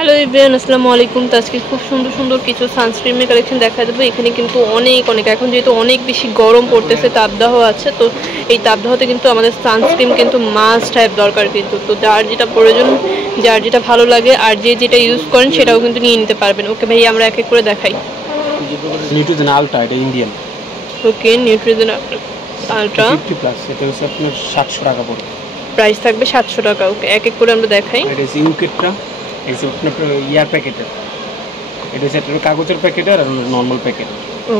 Hello everyone, আসসালামু আলাইকুম। তো আজকে খুব সুন্দর সুন্দর কিছু সানস্ক্রিনের কালেকশন দেখা দেবো। এখানে কিন্তু অনেক এখন যেহেতু অনেক বেশি গরম পড়তেছে, তাপদাহ আছে, তো এই তাপদাহতে কিন্তু আমাদের সানস্ক্রিন কিন্তু মাস্ট হ্যাভ দরকার কিন্তু। তো যার যেটা প্রয়োজন, যার যেটা ভালো লাগে আর যে যেটা ইউজ করেন সেটাও কিন্তু নিয়ে নিতে পারবেন। ওকে ভাই, আমরা এক এক করে দেখাই। নিউট্রিজেন আলট্রা, এটা ইন্ডিয়ান। ওকে, নিউট্রিজেন আলট্রা 50 প্লাস, এটা হচ্ছে আপনার 700 টাকা পড়বে। প্রাইস থাকবে 700 টাকা। ওকে, এক এক করে আমরা দেখাই। এটা হচ্ছে ইউকেটটা, এই যে আপনার ইয়ার প্যাকেটের, এটা হচ্ছে একটা কাগজের প্যাকেটের আর নর্মাল প্যাকেট।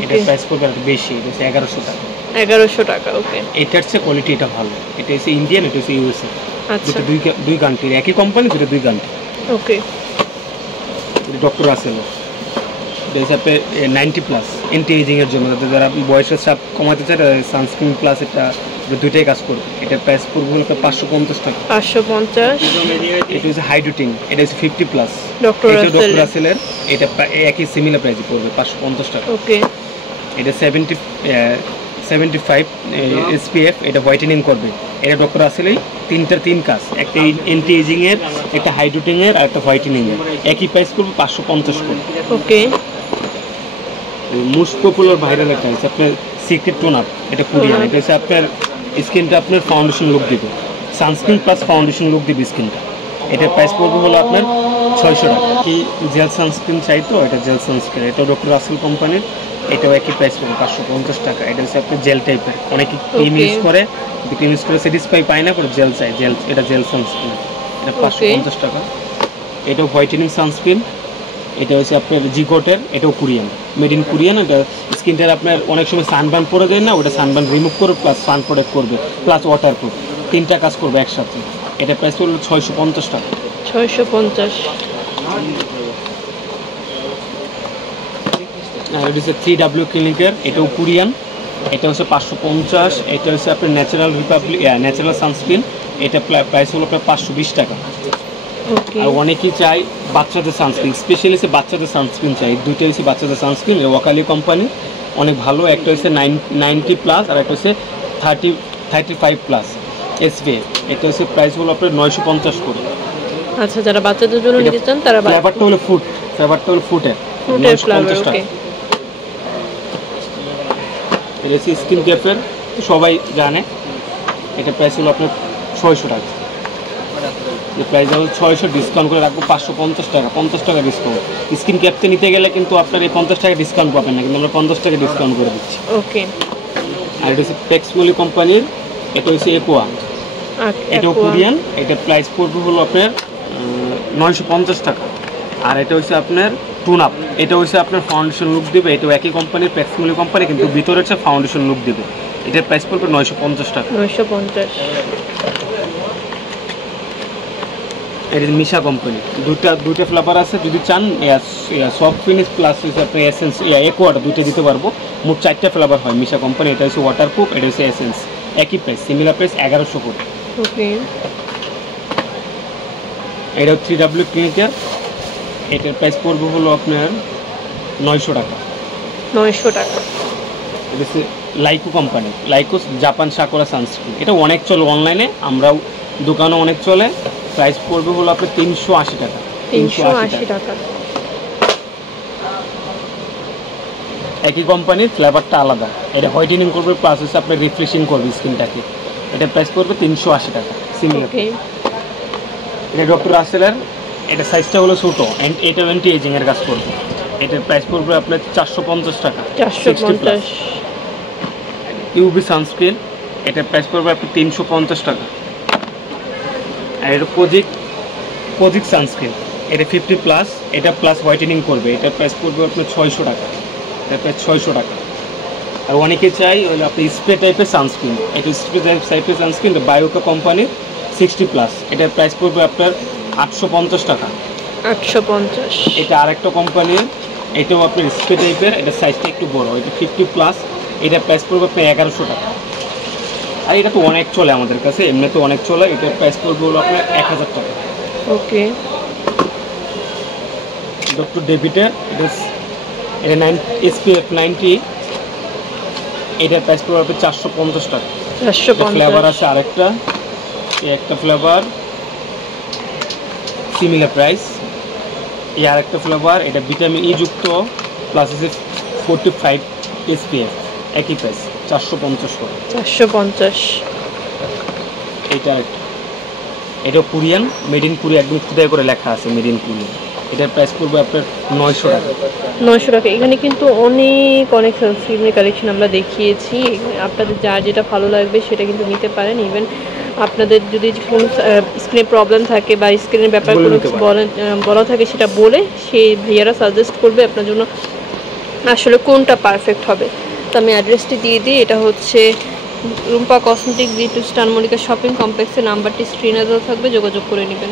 এটা প্রাইস পড়বে একটু বেশি, এটা হচ্ছে 1100 টাকা। 1100 টাকা। ওকে, এটার চেয়ে কোয়ালিটি এটা ভালো। এটা হচ্ছে ইন্ডিয়ান, এটা হচ্ছে ইউএসএ। আচ্ছা, দুই কান্ট্রির একই কোম্পানি, দুটো দুই কান্ট্রি। ওকে, এটা ডক্টর রাসেল, এটা হচ্ছে আপনার 90 প্লাস এন্টি এজিংয়ের জন্য, যারা বয়সের চাপ কমাতে চায় সানস্ক্রিন প্লাস এটা দুইটাই কাজ করবে। এটার প্রাইস পড়বে হলো 550 টাকা। 550। এটা হচ্ছে হাইড্রোটিং, এটা হচ্ছে 50 প্লাস, ডক্টর রাসেলের। এটা একই সিমিলার প্রাইসে পড়বে 550 টাকা। ওকে, এটা 75 এসপিএফ, এটা হোয়াইটেনিং করবে। এটা ডক্টর রাসেলেই তিন কাজ, একটা এন্টি এজিং এর, একটা হাইড্রোটিং এর আর একটা হোয়াইটেনিং এর। একই প্রাইস পড়বে 550 করে। ওকে, মোস্ট পপুলার ভাইরাল একটা হচ্ছে আপনার সিক্রেট টোন আপ, এটা কোরিয়ান। এটা হচ্ছে আপনার স্কিনটা আপনার ফাউন্ডেশন লুক দিবে, সানস্ক্রিন প্লাস ফাউন্ডেশন লুক দিবে স্কিনটা। এটার প্রাইস পড়বে হলো আপনার 600 টাকা। কি জেল সানস্ক্রিন চাই, তো এটা জেল সানস্ক্রিন, এটা ডক্টর রাসেল কোম্পানির। এটাও একই প্রাইস পড়বে 550 টাকা। এটা হচ্ছে আপনার জেল টাইপের, অনেকে ক্রিম ইউজ করে, ক্রিম ইউজ করে স্যাটিসফাই পায় না, করে জেল চাই, জেল। এটা জেল সানস্ক্রিন, এটা 550 টাকা। এটাও হোয়াইটেনিং সানস্ক্রিন, এটা হচ্ছে আপনার জিগোটের, এটাও কোরিয়ান, মেড ইন কোরিয়ান। এটা স্কিনটার আপনার অনেক সময় সানবার্ন পরে যায় না, ওটা সানবার্ন রিমুভ করে প্লাস সান প্রোটেক্ট করবে প্লাস ওয়াটার প্রুফ, তিনটা কাজ করবে একসাথে। এটা প্রাইস হলো 650 টাকা। 650। আর এটা হচ্ছে 3W ক্লিনিকের, এটাও কোরিয়ান। এটা হচ্ছে 550। এটা হচ্ছে আপনার ন্যাচারাল রিপাবলিক ন্যাচারাল সানস্ক্রিন, এটা প্রাইস হলো আপনার 520 টাকা। আর অনেকেই চাই বাচ্চাদের সানস্ক্রিন, স্পেশালি হচ্ছে বাচ্চাদের সানস্ক্রিন চাই। দুইটা হচ্ছে বাচ্চাদের সানস্ক্রিন, ওয়াকালি কোম্পানি, অনেক ভালো। একটা হচ্ছে 90 প্লাস আর একটা হচ্ছে 35 প্লাস এসপিএফ। এটা হচ্ছে প্রাইস হলো আপনার 950 করে। আচ্ছা, যারা বাচ্চাদের জন্য নিতে চান তারা ফ্লেভারটা হলো ফুটের ফ্লেভার। ওকে, এটা হচ্ছে স্কিন কেয়ারের, সবাই জানে। এটা প্রাইস হলো আপনার 600 টাকা। প্রাইস হলো 600, ডিসকাউন্ট করে রাখবো 550 টাকা, 50 টাকা ডিসকাউন্ট। স্কিন ক্যাপতে নিতে গেলে কিন্তু আপনার এই 50 টাকা ডিসকাউন্ট পাবেন না, কিন্তু আমরা 50 টাকা ডিসকাউন্ট করে দিচ্ছি। ওকে, আর এটা হচ্ছে টেক্সমলি কোম্পানির, এটা হচ্ছে একোয়া, এটাও কোরিয়ান। এটা প্রাইস পড়বে হলো আপনার 950 টাকা। আর এটা হচ্ছে আপনার টুন আপ, এটা হচ্ছে আপনার ফাউন্ডেশন লুক দেবে। এটাও একই কোম্পানির, টেক্সমলি কোম্পানি, কিন্তু ভিতরে হচ্ছে ফাউন্ডেশন লুক দেবে। এটার প্রাইস পড়বে 950 টাকা। 950। এটা মিশা কোম্পানি, দুইটা ফ্লেভার আছে। যদি চান সফট ফিনিশ প্লাস হচ্ছে আপনার এসেন্স একোয়াটা দুইটা দিতে পারবো। মোট 4টা ফ্লেভার হয় মিশা কোম্পানি। এটা হচ্ছে ওয়াটারপ্রুফ, এটা হচ্ছে এসেন্স, একই প্রাইস, সিমিলার প্রাইস 1100 করে। ওকে, এটা 3W ক্লিনিকের, এটার প্রাইস পড়বে হলো আপনার 900 টাকা। 900 টাকা। এটা হচ্ছে লাইকো কোম্পানি, লাইকো জাপান সাকুরা সানস্ক্রিন। এটা অনেক চলে অনলাইনে, আমরাও দোকানে অনেক চলে। প্রাইস পড়বে হলো আপনার 380 টাকা। 380 টাকা। একই কোম্পানির, ফ্লেভারটা আলাদা। এটা হোয়াইটেনিং করবে প্লাস হচ্ছে আপনার রিফ্রেশিং করবে স্কিনটাকে। এটা প্রাইস পড়বে 380 টাকা, সিমিলার। এটা ডক্টর রাসেলের, এটা সাইজটা হলো ছোটো, এটা অ্যান্টি এজিং এর কাজ করবে। এটার প্রাইস পড়বে আপনার 450 টাকা। 450। ইউভি সানস্ক্রিন, এটার প্রাইস পড়বে আপনার 350 টাকা। আর এটা কোজিক সানস্ক্রিন, এটা 50 প্লাস, এটা প্লাস হোয়াইটেনিং করবে। এটার প্রাইস পড়বে আপনার 600 টাকা। এটার প্রাইস 600 টাকা। আর অনেকে চাই ওই আপনি স্প্রে টাইপের সানস্ক্রিন, এটা স্প্রে টাইপের সানস্ক্রিন, বায়োকা কোম্পানি 60 প্লাস, এটার প্রাইস পড়বে আপনার 850 টাকা। 850। এটা আরেকটা কোম্পানির, এটাও আপনার স্প্রে টাইপের, এটা সাইজটা একটু বড়, এটা 50 প্লাস, এটার প্রাইস পড়বে আপনার 1100 টাকা। আর এটা তো অনেক চলে আমাদের কাছে, এমনি তো অনেক চলে। এটার প্রাইস পড়বে হলো আপনার 1000 টাকা। ওকে, ডক্টর ডেভিডের, এটা 9 SPF 90, এটার প্রাইস পড়বে আপনার 450 টাকা। 450। ফ্লেভার আছে আরেকটা, এই একটা ফ্লেভার, সিমিলার প্রাইস। এই আরেকটা ফ্লেভার, এটা ভিটামিন ই যুক্ত, প্লাস হচ্ছে 45 SPF, একই প্রাইস 450 করে। 450। এইটা আরেকটা, এটা কোরিয়ান, মেড ইন কোরিয়া, একদম খুদাই করে লেখা আছে মেড ইন কোরিয়া। এটার প্রাইস পড়বে আপনার 900 টাকা। 900 টাকা। এখানে কিন্তু অনেক সানস্ক্রিনের কালেকশন আমরা দেখিয়েছি, আপনাদের যার যেটা ভালো লাগবে সেটা কিন্তু নিতে পারেন। ইভেন আপনাদের যদি কোনো স্কিনের প্রবলেম থাকে বা স্কিনের ব্যাপারে কোনো বলা থাকে সেটা বলে সেই ভাইয়ারা সাজেস্ট করবে আপনার জন্য আসলে কোনটা পারফেক্ট হবে। তো আমি অ্যাড্রেসটি দিয়ে দিই, এটা হচ্ছে Rumpa cosmetic, B2 star Mallika shopping কমপ্লেক্সের, নাম্বারটি স্ক্রিনে দেওয়া থাকবে, যোগাযোগ করে নেবেন।